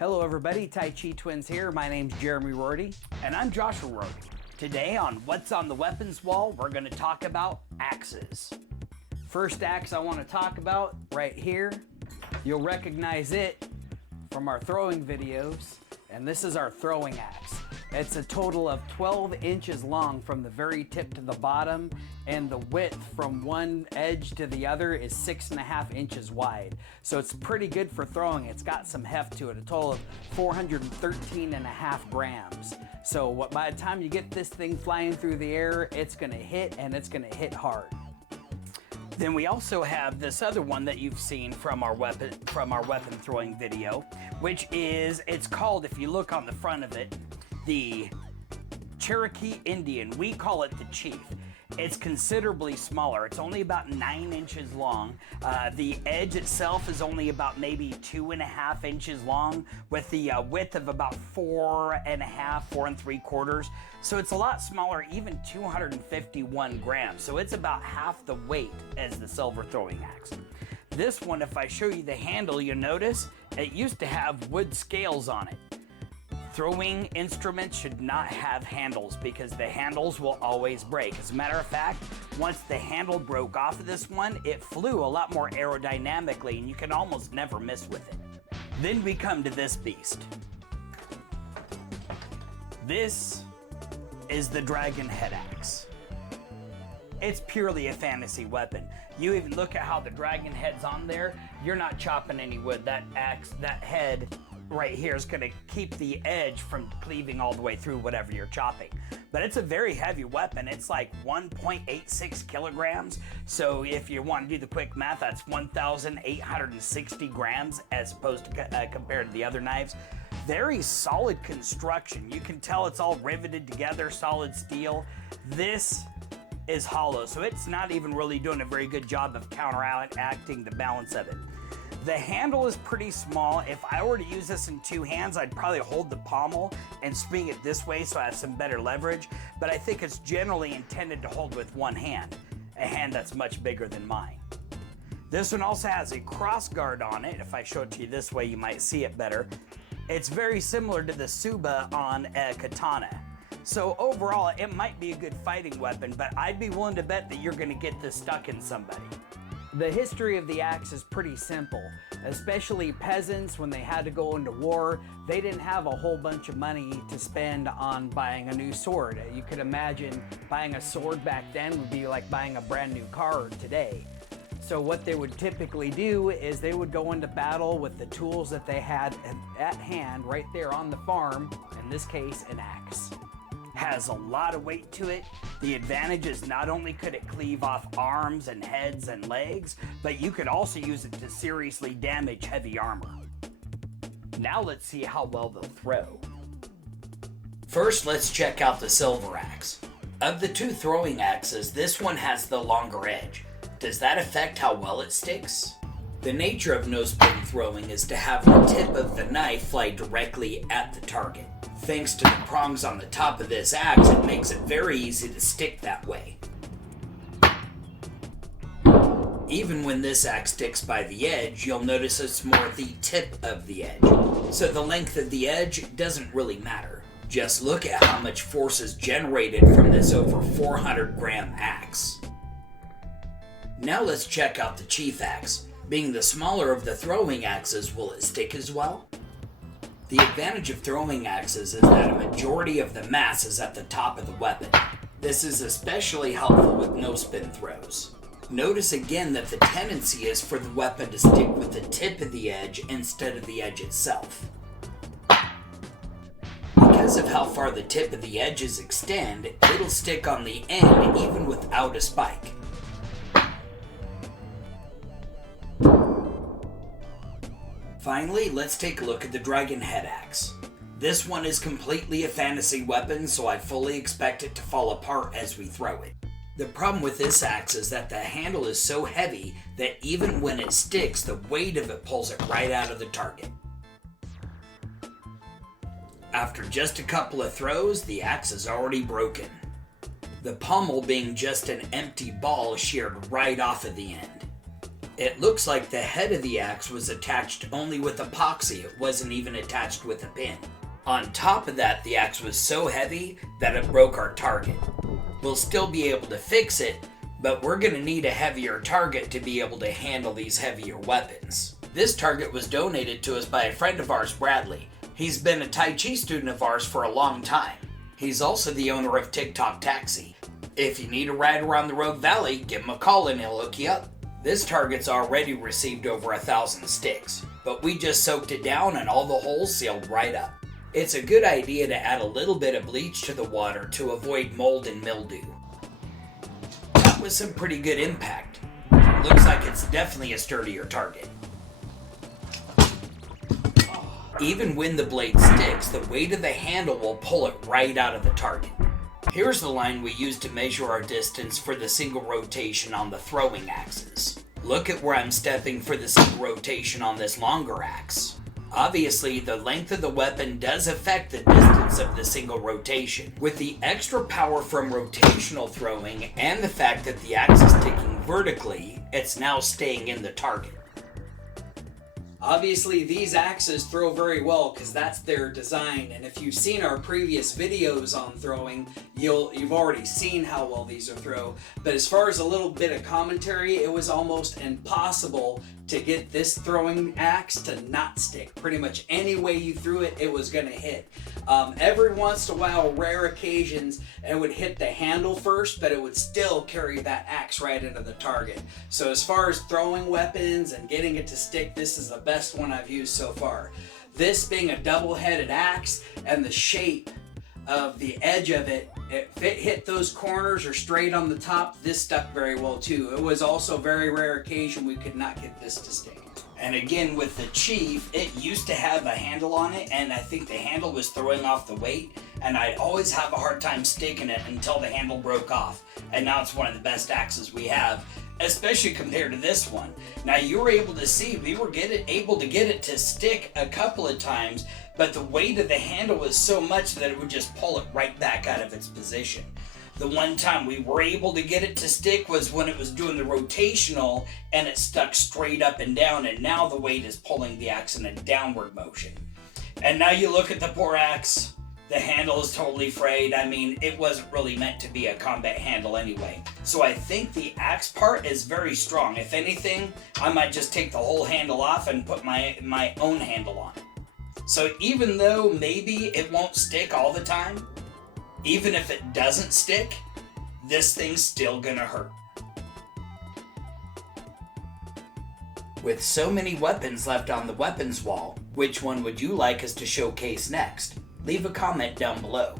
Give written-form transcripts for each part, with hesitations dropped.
Hello everybody, Tai Chi Twins here. My name's Jeremy Rorty. And I'm Joshua Rorty. Today on What's on the Weapons Wall, we're going to talk about axes. First axe I want to talk about right here. You'll recognize it from our throwing videos, and this is our throwing axe. It's a total of 12 inches long from the very tip to the bottom, and the width from one edge to the other is 6.5 inches wide. So it's pretty good for throwing. It's got some heft to it, a total of 413.5 grams. So by the time you get this thing flying through the air, it's gonna hit, and it's gonna hit hard. Then we also have this other one that you've seen from our weapon throwing video, which is, it's called, if you look on the front of it, the Cherokee Indian. We call it the Chief. It's considerably smaller. It's only about 9 inches long. The edge itself is only about maybe 2.5 inches long, with the width of about 4.5, 4 3/4. So it's a lot smaller, even 251 grams. So it's about half the weight as the silver throwing axe. This one, if I show you the handle, you'll notice it used to have wood scales on it. Throwing instruments should not have handles because the handles will always break. As a matter of fact, once the handle broke off of this one, it flew a lot more aerodynamically and you can almost never miss with it. Then we come to this beast. This is the Dragon Head Axe. It's purely a fantasy weapon. You even look at how the dragon head's on there, you're not chopping any wood. That axe, that head right here is going to keep the edge from cleaving all the way through whatever you're chopping. But it's a very heavy weapon. It's like 1.86 kilograms. So if you want to do the quick math, that's 1,860 grams as opposed to compared to the other knives. Very solid construction. You can tell it's all riveted together, solid steel. This is hollow, so it's not even really doing a very good job of counteracting the balance of it. The handle is pretty small. If I were to use this in two hands, I'd probably hold the pommel and swing it this way so I have some better leverage, but I think it's generally intended to hold with one hand, a hand that's much bigger than mine. This one also has a cross guard on it. If I show it to you this way, you might see it better. It's very similar to the Tsuba on a katana. So overall, it might be a good fighting weapon, but I'd be willing to bet that you're gonna get this stuck in somebody. The history of the axe is pretty simple, especially peasants when they had to go into war. They didn't have a whole bunch of money to spend on buying a new sword. You could imagine buying a sword back then would be like buying a brand new car today. So what they would typically do is they would go into battle with the tools that they had at hand right there on the farm, in this case an axe. Has a lot of weight to it. The advantage is not only could it cleave off arms and heads and legs, but you could also use it to seriously damage heavy armor. Now let's see how well they'll throw. First, let's check out the silver axe. Of the two throwing axes, this one has the longer edge. Does that affect how well it sticks? The nature of no-spin throwing is to have the tip of the knife fly directly at the target. Thanks to the prongs on the top of this axe, it makes it very easy to stick that way. Even when this axe sticks by the edge, you'll notice it's more at the tip of the edge. So the length of the edge doesn't really matter. Just look at how much force is generated from this over 400 gram axe. Now let's check out the Chief axe. Being the smaller of the throwing axes, will it stick as well? The advantage of throwing axes is that a majority of the mass is at the top of the weapon. This is especially helpful with no-spin throws. Notice again that the tendency is for the weapon to stick with the tip of the edge instead of the edge itself. Because of how far the tip of the edges extend, it'll stick on the end even without a spike. Finally, let's take a look at the Dragon Head Axe. This one is completely a fantasy weapon, so I fully expect it to fall apart as we throw it. The problem with this axe is that the handle is so heavy that even when it sticks, the weight of it pulls it right out of the target. After just a couple of throws, the axe is already broken. The pommel being just an empty ball sheared right off of the end. It looks like the head of the axe was attached only with epoxy. It wasn't even attached with a pin. On top of that, the axe was so heavy that it broke our target. We'll still be able to fix it, but we're going to need a heavier target to be able to handle these heavier weapons. This target was donated to us by a friend of ours, Bradley. He's been a Tai Chi student of ours for a long time. He's also the owner of TikTok Taxi. If you need a ride around the Rogue Valley, give him a call and he'll hook you up. This target's already received over 1,000 sticks, but we just soaked it down and all the holes sealed right up. It's a good idea to add a little bit of bleach to the water to avoid mold and mildew. That was some pretty good impact. Looks like it's definitely a sturdier target. Even when the blade sticks, the weight of the handle will pull it right out of the target. Here's the line we use to measure our distance for the single rotation on the throwing axes. Look at where I'm stepping for the single rotation on this longer axe. Obviously, the length of the weapon does affect the distance of the single rotation. With the extra power from rotational throwing and the fact that the axe is sticking vertically, it's now staying in the target. Obviously, these axes throw very well because that's their design, and if you've seen our previous videos on throwing, you've already seen how well these are throw. But as far as a little bit of commentary, it was almost impossible to get this throwing axe to not stick. Pretty much any way you threw it, it was going to hit. Every once in a while, rare occasions, it would hit the handle first, but it would still carry that axe right into the target. So as far as throwing weapons and getting it to stick, this is the best one I've used so far. This being a double-headed axe and the shape of the edge of it, if it hit those corners or straight on the top, this stuck very well too. It was also a very rare occasion we could not get this to stick. And again, with the Chief, it used to have a handle on it, and I think the handle was throwing off the weight, and I'd always have a hard time sticking it until the handle broke off. And now it's one of the best axes we have, especially compared to this one. Now you were able to see, we were able to get it to stick a couple of times, but the weight of the handle was so much that it would just pull it right back out of its position. The one time we were able to get it to stick was when it was doing the rotational and it stuck straight up and down, and now the weight is pulling the axe in a downward motion. And now you look at the poor axe, the handle is totally frayed. I mean, it wasn't really meant to be a combat handle anyway. So I think the axe part is very strong. If anything, I might just take the whole handle off and put my own handle on it. So even though maybe it won't stick all the time, even if it doesn't stick, this thing's still gonna hurt. With so many weapons left on the weapons wall, which one would you like us to showcase next? Leave a comment down below.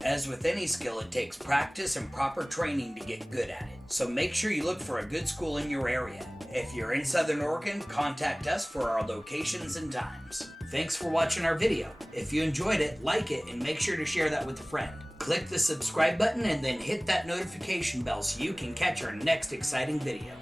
As with any skill, it takes practice and proper training to get good at it. So make sure you look for a good school in your area. If you're in Southern Oregon, contact us for our locations and times. Thanks for watching our video. If you enjoyed it, like it, and make sure to share that with a friend. Click the subscribe button and then hit that notification bell so you can catch our next exciting video.